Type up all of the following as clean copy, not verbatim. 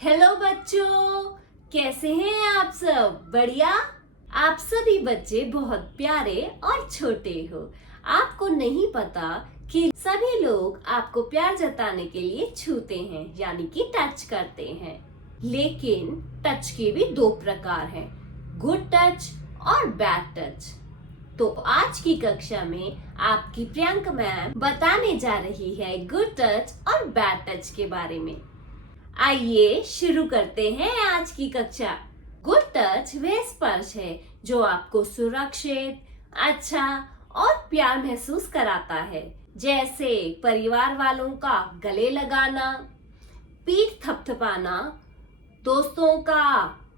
Hello बच्चों, कैसे हैं आप सब? बढ़िया। आप सभी बच्चे बहुत प्यारे और छोटे हो। आपको नहीं पता कि सभी लोग आपको प्यार जताने के लिए छूते हैं, यानी कि टच करते हैं। लेकिन टच के भी दो प्रकार हैं, गुड टच और बैड टच। तो आज की कक्षा में आपकी प्रियंका मैम बताने जा रही है गुड टच और बैड टच के बारे में। आइए शुरू करते हैं आज की कक्षा। गुड टच वह स्पर्श है जो आपको सुरक्षित, अच्छा और प्यार महसूस कराता है, जैसे परिवार वालों का गले लगाना, पीठ थपथपाना, दोस्तों का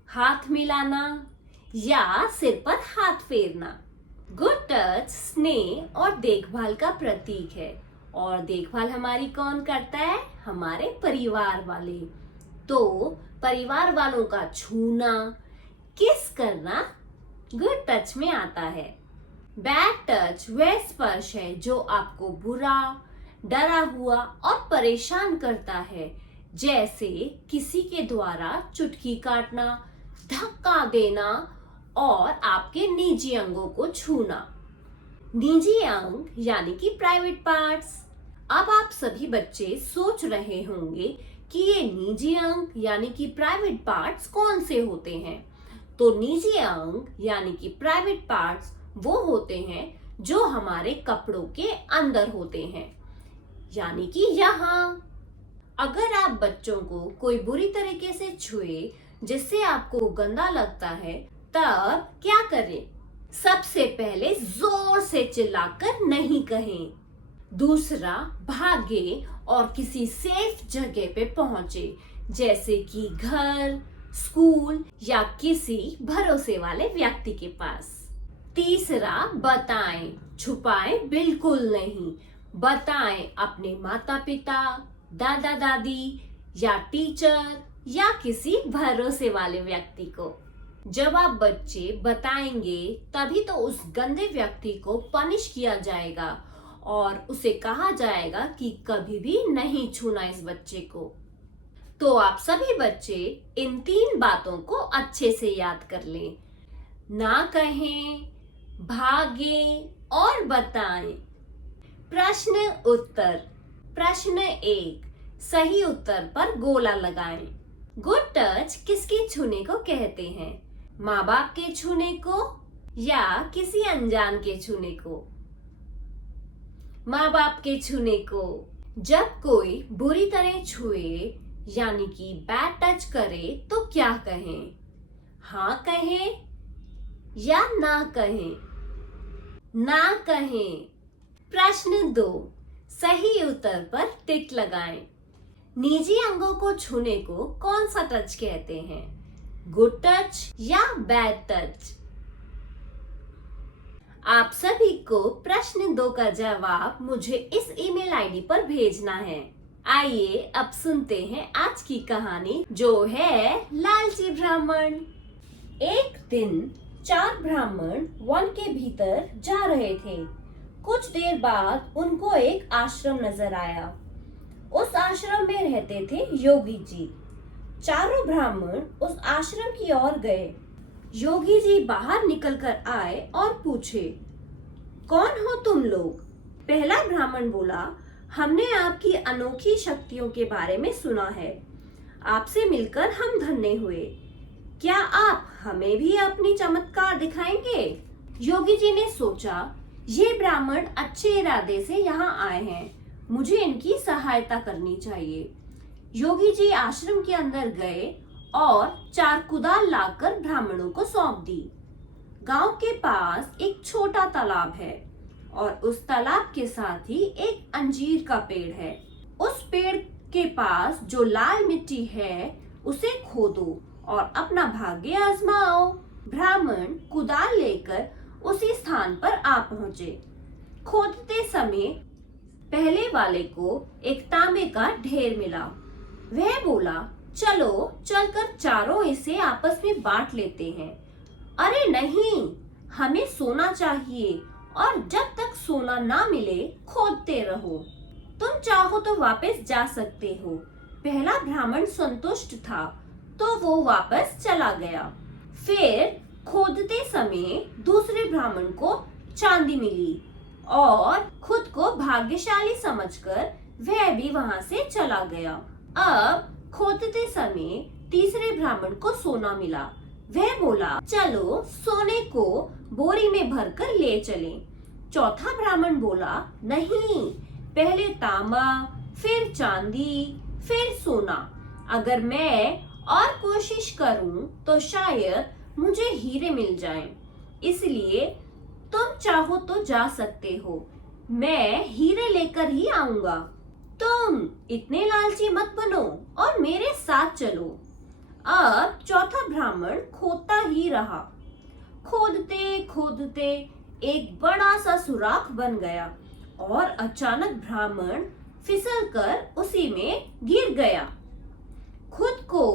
हाथ मिलाना या सिर पर हाथ फेरना। गुड टच स्नेह और देखभाल का प्रतीक है और देखभाल हमारी कौन करता है? हमारे परिवार वाले। तो परिवार वालों का छूना, किस करना गुड टच में आता है। बैड टच वह स्पर्श है जो आपको बुरा, डरा हुआ और परेशान करता है, जैसे किसी के द्वारा चुटकी काटना, धक्का देना और आपके निजी अंगों को छूना। निजी अंग यानी कि प्राइवेट पार्ट्स। अब आप सभी बच्चे सोच रहे होंगे कि ये निजी अंग यानी कि प्राइवेट पार्ट्स कौन से होते हैं। तो निजी अंग यानी कि प्राइवेट पार्ट्स वो होते हैं जो हमारे कपड़ों के अंदर होते हैं, यानी कि यहाँ। अगर आप बच्चों को कोई बुरी तरीके से छुए जिससे आपको गंदा लगता है, तब क्या करें? सबसे पहले जोर से चिल्लाकर नहीं कहें। दूसरा, भागे और किसी सेफ जगह पे पहुंचे, जैसे कि घर, स्कूल या किसी भरोसे वाले व्यक्ति के पास। तीसरा, बताएं, छुपाएं बिल्कुल नहीं। बताएं अपने माता पिता, दादा दादी या टीचर या किसी भरोसे वाले व्यक्ति को। जब आप बच्चे बताएंगे तभी तो उस गंदे व्यक्ति को पनिश किया जाएगा और उसे कहा जाएगा कि कभी भी नहीं छूना इस बच्चे को। तो आप सभी बच्चे इन 3 बातों को अच्छे से याद कर लें। ना कहें, भागें और बताएं। प्रश्न उत्तर। प्रश्न 1, सही उत्तर पर गोला लगाएं। गुड टच किसके छूने को कहते हैं? माँ बाप के छूने को या किसी अनजान के छूने को? माँ बाप के छूने को। जब कोई बुरी तरह छुए यानी कि बैड टच करे तो क्या कहें? हाँ कहें या ना कहें? ना कहें। प्रश्न 2, सही उत्तर पर टिक लगाएं। निजी अंगों को छूने को कौन सा टच कहते हैं? गुड टच या बैड टच? आप सभी को प्रश्न 2 का जवाब मुझे इस ईमेल आईडी पर भेजना है। आइए अब सुनते हैं आज की कहानी, जो है लालची ब्राह्मण। एक दिन 4 ब्राह्मण वन के भीतर जा रहे थे। कुछ देर बाद उनको एक आश्रम नजर आया। उस आश्रम में रहते थे योगी जी। चारों ब्राह्मण उस आश्रम की ओर गए। योगी जी बाहर निकलकर आए और पूछे, कौन हो तुम लोग? पहला ब्राह्मण बोला, हमने आपकी अनोखी शक्तियों के बारे में सुना है। आपसे मिलकर हम धन्य हुए। क्या आप हमें भी अपनी चमत्कार दिखाएंगे? योगी जी ने सोचा, ये ब्राह्मण अच्छे इरादे से यहाँ आए हैं, मुझे इनकी सहायता करनी चाहिए। योगी जी आश्रम के अंदर गए और 4 कुदाल लाकर ब्राह्मणों को सौंप दी। गांव के पास एक छोटा तालाब है और उस तालाब के साथ ही एक अंजीर का पेड़ है। उस पेड़ के पास जो लाल मिट्टी है उसे खोदो और अपना भाग्य आजमाओ। ब्राह्मण कुदाल लेकर उसी स्थान पर आ पहुंचे। खोदते समय पहले वाले को एक तांबे का ढेर मिला। वह बोला, चलो चलकर चारों इसे आपस में बांट लेते हैं। अरे नहीं, हमें सोना चाहिए और जब तक सोना ना मिले खोदते रहो। तुम चाहो तो वापस जा सकते हो, पहला ब्राह्मण संतुष्ट था तो वो वापस चला गया। फिर खोदते समय दूसरे ब्राह्मण को चांदी मिली और खुद को भाग्यशाली समझकर वह भी वहां से चला गया। अब खोदते समय तीसरे ब्राह्मण को सोना मिला। वह बोला, चलो सोने को बोरी में भरकर ले चलें। चौथा ब्राह्मण बोला, नहीं, पहले तांबा, फिर चांदी, फिर सोना। अगर मैं और कोशिश करूं तो शायद मुझे हीरे मिल जाएं। इसलिए तुम चाहो तो जा सकते हो, मैं हीरे लेकर ही आऊंगा। तुम इतने लालची मत बनो और मेरे साथ चलो। अब चौथा ब्राह्मण खोदता ही रहा। खोदते खोदते एक बड़ा सा सुराख बन गया और अचानक ब्राह्मण फिसलकर उसी में गिर गया। खुद को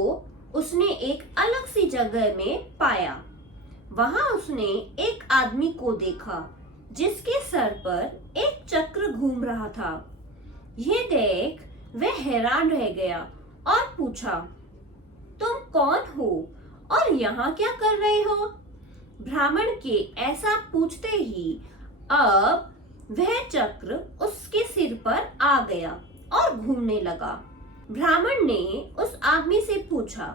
उसने एक अलग सी जगह में पाया। वहां उसने एक आदमी को देखा जिसके सर पर एक चक्र घूम रहा था। यह देख वह हैरान रह गया और पूछा, तुम कौन हो और यहाँ क्या कर रहे हो? ब्राह्मण के ऐसा पूछते ही अब वह चक्र उसके सिर पर आ गया और घूमने लगा। ब्राह्मण ने उस आदमी से पूछा,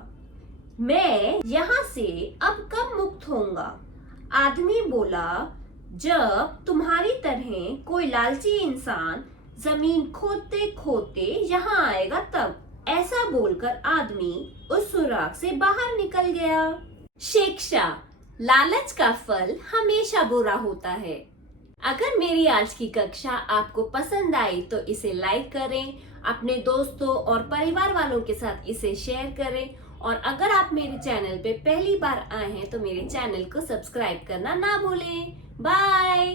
मैं यहाँ से अब कब मुक्त होऊंगा? आदमी बोला, जब तुम्हारी तरह कोई लालची इंसान जमीन खोदते खोदते यहाँ आएगा तब। ऐसा बोलकर आदमी उस सुराख से बाहर निकल गया। शिक्षा, लालच का फल हमेशा बुरा होता है। अगर मेरी आज की कक्षा आपको पसंद आई तो इसे लाइक करें, अपने दोस्तों और परिवार वालों के साथ इसे शेयर करें और अगर आप मेरे चैनल पे पहली बार आए हैं तो मेरे चैनल को सब्सक्राइब करना ना भूलें। बाय।